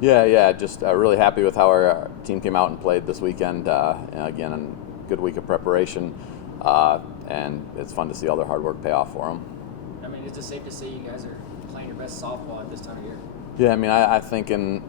Yeah, just really happy with how our team came out and played this weekend. Again, a good week of preparation, and it's fun to see all their hard work pay off for them. I mean, is it safe to say you guys are playing your best softball at this time of year? Yeah, I mean, I think in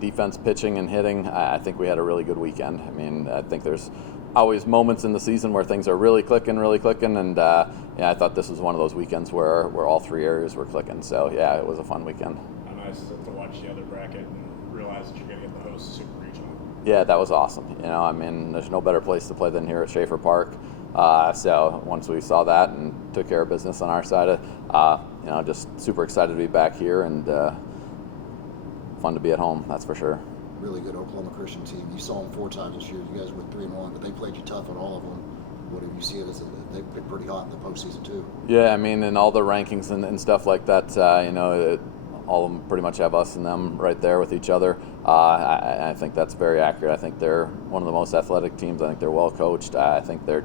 defense, pitching, and hitting, I think we had a really good weekend. I mean, I think there's always moments in the season where things are really clicking, and I thought this was one of those weekends where all three areas were clicking. So yeah, it was a fun weekend. How nice is it to watch the other bracket and realize that you're going to get the host Super Regional? Yeah, that was awesome. I mean, there's no better place to play than here at Schaefer Park. So once we saw that and took care of business on our side, just super excited to be back here and fun to be at home, that's for sure. Really good Oklahoma Christian team. You saw them 4 times this year. You guys went 3-1, but they played you tough on all of them. What do you see it as? They've been pretty hot in the postseason too. Yeah, I mean, in all the rankings and stuff like that, all of them pretty much have us and them right there with each other. I think that's very accurate. I think they're one of the most athletic teams. I think they're well coached. I think they're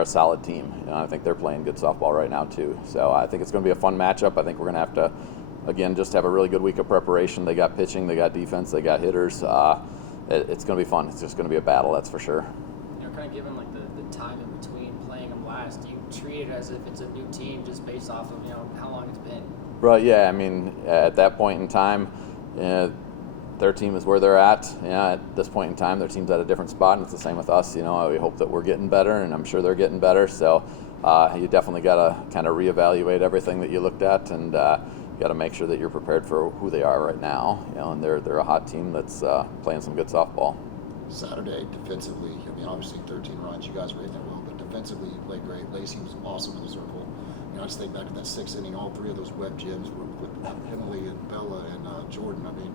a solid team. I think they're playing good softball right now too. So I think it's going to be a fun matchup. I think we're going to have to, again, just have a really good week of preparation. They got pitching, they got defense, they got hitters. It's going to be fun. It's just going to be a battle, that's for sure. Kind of given like the time in between playing them last, do you treat it as if it's a new team just based off of how long it's been? Right. Yeah. I mean, at that point in time, their team is where they're at. At this point in time, their team's at a different spot, and it's the same with us. We hope that we're getting better, and I'm sure they're getting better. So you definitely got to kind of reevaluate everything that you looked at, and you got to make sure that you're prepared for who they are right now. And they're a hot team that's playing some good softball. Saturday, defensively, I mean, obviously 13 runs, you guys were hitting it well, but defensively you played great. Lacey was awesome in the circle. I just think back to that 6th inning, all 3 of those web gems were with Emily and Bella and Jordan. I mean,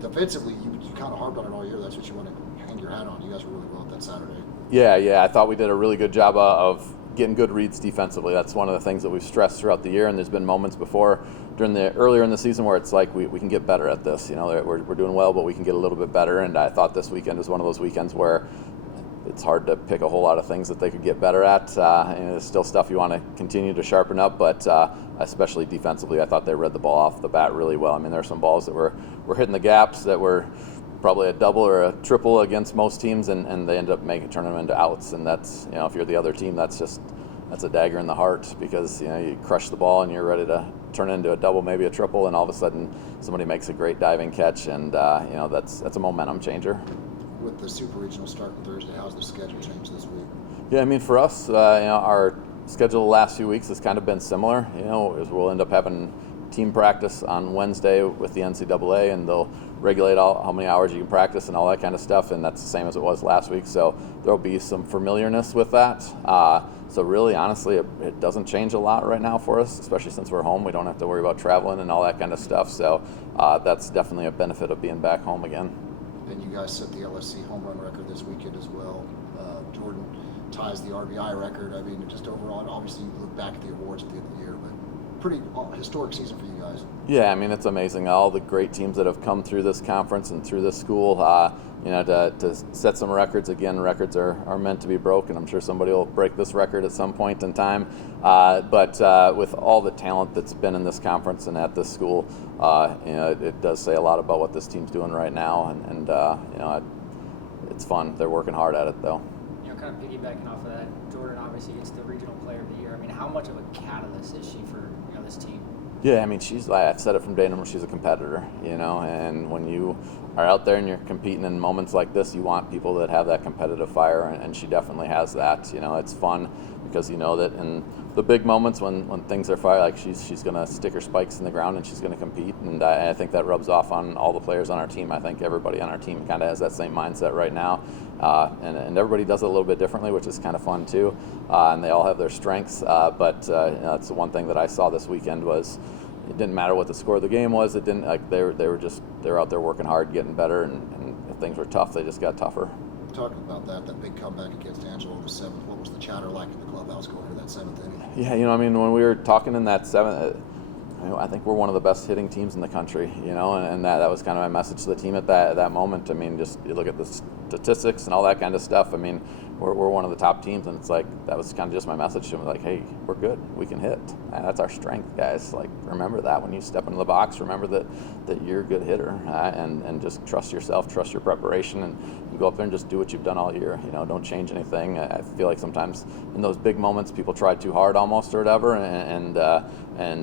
defensively, you kind of harped on it all year. That's what you want to hang your hat on. You guys were really well that Saturday. Yeah, I thought we did a really good job of getting good reads defensively. That's one of the things that we've stressed throughout the year, and there's been moments before earlier in the season where it's like we can get better at this. We're doing well, but we can get a little bit better, and I thought this weekend was one of those weekends where it's hard to pick a whole lot of things that they could get better at. And there's still stuff you want to continue to sharpen up, but especially defensively, I thought they read the ball off the bat really well. I mean, there are some balls that were hitting the gaps that were probably a double or a triple against most teams, and they end up turning them into outs. And that's, if you're the other team, that's a dagger in the heart, because you crush the ball and you're ready to turn it into a double, maybe a triple, and all of a sudden somebody makes a great diving catch, and that's a momentum changer. With the Super Regional starting Thursday, how's the schedule changed this week? Yeah, I mean, for us, our schedule the last few weeks has kind of been similar. As we'll end up having team practice on Wednesday with the NCAA, and they'll regulate how many hours you can practice and all that kind of stuff, and that's the same as it was last week. So there'll be some familiarness with that. So really, honestly, it doesn't change a lot right now for us, especially since we're home. We don't have to worry about traveling and all that kind of stuff. So that's definitely a benefit of being back home again. And you guys set the LSC home run record this weekend as well. Jordan ties the RBI record. I mean, just overall, obviously you look back at the awards at the end of the year, but pretty historic season for you guys. Yeah, I mean, it's amazing. All the great teams that have come through this conference and through this school, to set some records. Again, records are meant to be broken. I'm sure somebody will break this record at some point in time. But with all the talent that's been in this conference and at this school, it does say a lot about what this team's doing right now. And it's fun. They're working hard at it, though. Kind of piggybacking off of that, Jordan obviously gets the Regional Player of the Year. I mean, how much of a catalyst is she for this team? Yeah, I mean, I've said it from day number, she's a competitor, and when you are out there and you're competing in moments like this, you want people that have that competitive fire, and she definitely has that. It's fun because you know that in the big moments when things are fire, like she's going to stick her spikes in the ground and she's going to compete, and I think that rubs off on all the players on our team. I think everybody on our team kind of has that same mindset right now, and everybody does it a little bit differently, which is kind of fun too, and they all have their strengths, but that's the one thing that I saw this weekend was it didn't matter what the score of the game was. It didn't, like, they were out there working hard, getting better, and if things were tough, they just got tougher. Talking about that big comeback against Angelo in the 7th, what was the chatter like in the clubhouse going into that 7th inning? Yeah, I mean, when we were talking in that 7th, I think we're one of the best hitting teams in the country, and that was kind of my message to the team at that moment. I mean, just you look at the statistics and all that kind of stuff. I mean, we're one of the top teams, and it's like that was kind of just my message to them, like, hey, we're good, we can hit. That's our strength, guys. Like, remember that when you step into the box, remember that you're a good hitter, and just trust yourself, trust your preparation, and go up there and just do what you've done all year. Don't change anything. I feel like sometimes in those big moments, people try too hard almost or whatever, and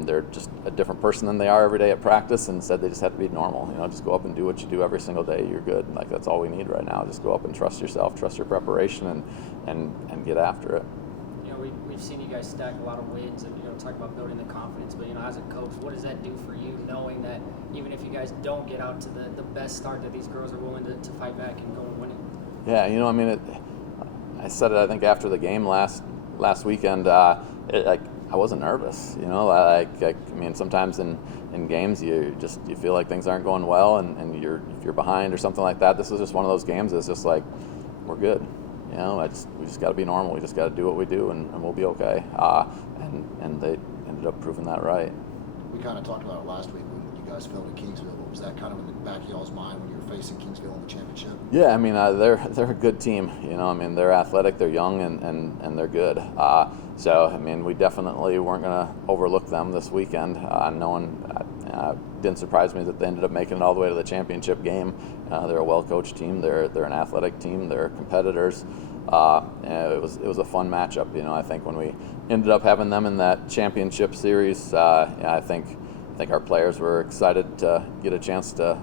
they're just a different person than they are every day at practice, and instead they just have to be normal. Just go up and do what you do every single day. You're good. Like, that's all we need right now. Just go up and trust yourself, trust your preparation, and get after it. We've seen you guys stack a lot of wins, and talk about building the confidence. But as a coach, what does that do for you, knowing that even if you guys don't get out to the best start, that these girls are willing to fight back and go and win it? Yeah, I said it, I think, after the game last weekend. I wasn't nervous. Sometimes in games you feel like things aren't going well, and if you're behind or something like that. This is just one of those games that's just like, we're good. We just got to be normal. We just got to do what we do, and we'll be okay. And they ended up proving that right. We kind of talked about it last week when you guys fell to Kingsville. Was that kind of in the back of y'all's mind when you were facing Kingsville in the championship? Yeah, they're a good team. They're athletic, they're young, and they're good. We definitely weren't going to overlook them this weekend. Didn't surprise me that they ended up making it all the way to the championship game. They're a well-coached team. They're an athletic team. They're competitors. It was a fun matchup. I think when we ended up having them in that championship series, I think our players were excited to get a chance to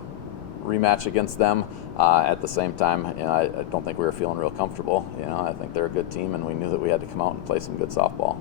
rematch against them. At the same time, I don't think we were feeling real comfortable. I think they're a good team, and we knew that we had to come out and play some good softball.